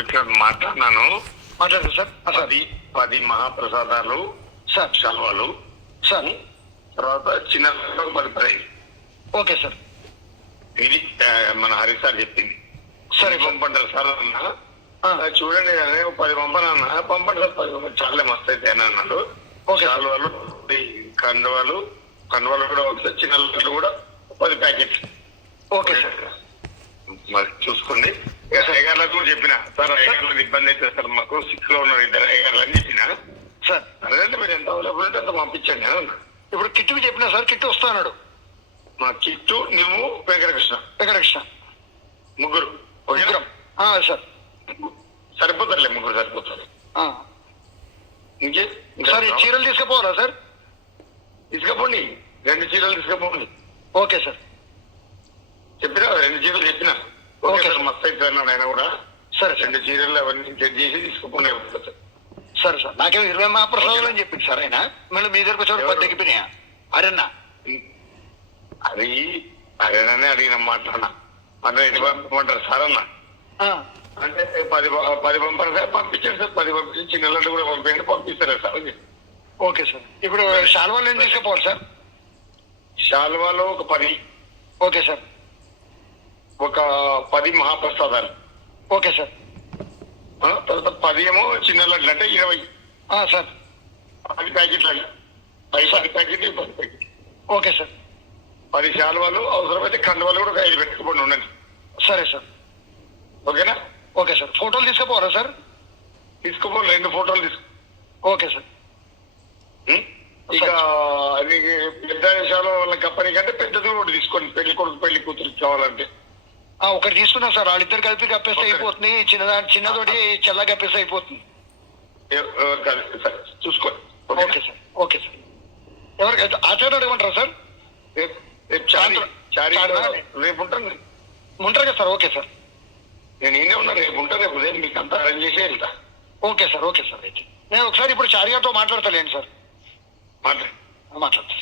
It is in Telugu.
ఇట్లా మాట్లాడినాను సార్. పది పది మహాప్రసాదాలు సార్. షల్వాలు సార్. తర్వాత చిన్న పడుతాయి ఓకే సార్. ఇది మన హరి సార్ చెప్పింది. సరే పంపంటారు సార్ అన్నా. చూడండి పది పంపనన్న పంపండి సార్ పది చాలా మస్తు అయితే అని అన్నాడు. షాల్వాలు కండువాలు కండువాలు కూడా ఒకసారి చిన్న కూడా పది ప్యాకెట్స్. ఓకే చెప్పిన? సార్ అయ్యగారులకు ఇబ్బంది అయితే సార్ మాకు సిక్లో ఉన్నారు ఇద్దరు అయ్యగారులు అని చెప్పిన? సార్. అదేంటే మీరు ఎంత అవైలబుల్ ఉంటే అంత పంపించండి. ఇప్పుడు కిట్టుకి చెప్పినా సార్ కిట్టు వస్తాడు మా కిట్టు నువ్వు వెంకటకృష్ణ. వెంకటకృష్ణ. ముగ్గురు. సార్. సరిపోతారులే ముగ్గురు సరిపోతారు. ఇంకా? సార్ ఈ చీరలు తీసుకుపోవాలా సార్? తీసుకపోండి. రెండు చీరలు తీసుకపోండి. ఓకే సార్ చెప్పినా రెండు చీరలు చెప్పినా ఓకే ఓకే సార్ సార్. మస్తు అవుతుంది అన్నాడు ఆయన కూడా చీరలు అవన్నీ సెట్ చేసి తీసుకుపోయి సరే సార్ నాకేమో ఇరవై మా ప్రసాదాలు అని చెప్పింది సార్ ఆయన. మళ్ళీ మీ దగ్గరకు వచ్చాడు? పది తగ్గిపోయినాయా అరేనా అది అదేనని అడిగిన మాట్లాడినా? అన్న ఎన్ని పంపమంటారు సార్ అన్న? అంటే పది పది పంపారు సార్ పంపించండి సార్. పది పంపించి చిన్న లడ్డు కూడా పంపించండి పంపిస్తారా సార్. Okay sir. ఇప్పుడు శాల్వాలు ఏం తీసుకుపోవాలి సార్? శాల్వాలో ఒక పది. Okay sir. ఒక పది మహాప్రసాదాలు. Okay sir. తర్వాత పది ఏమో చిన్న లడ్లు అంటే ఇరవై. సార్. పది ప్యాకెట్లు అండి. పది పది ప్యాకెట్లు పది ప్యాకెట్లు. Okay sir. పది శాలువాలు అవసరమైతే కండువాలు కూడా ఒక ఐదు పెట్టుకోండి ఉండండి. సరే సార్. ఓకేనా? Okay sir. ఫోటోలు తీసుకుపోవాలా సార్? తీసుకోపోండి రెండు ఫోటోలు తీసుకో. Okay sir? ఇక అది పెద్ద శాలు వాళ్ళ కంపెనీ కంటే పెద్దది కూడా తీసుకోండి. పెళ్ళి కొడుకు పెళ్ళి కూతురు కావాలంటే. ఒకటి తీసుకున్నాం సార్. వాళ్ళిద్దరు కలిపి కప్పేస్తే. అయిపోతుంది. చిన్నదా చిన్నతోటి చల్ల కప్పేస్తే అయిపోతుంది. ఎవరు చూసుకోండి ఓకే. సార్. Okay sir. ఎవరికి ఆచార్య అడగమంటారా సార్? రేపు చారి. చారి ఉంటాను ఉంటారు కదా సార్. Okay sir. నేను ఈయనే ఉన్నా రేపు ఉంటాను రేపు ఉదయం మీకు అంతా అరేంజ్ చేసి వెళ్తా. Okay sir. Okay sir. అయితే నేను ఒకసారి ఇప్పుడు చారియాతో మాట్లాడతాలేండి సార్. మాట్లాడు. మాట్లాడతాను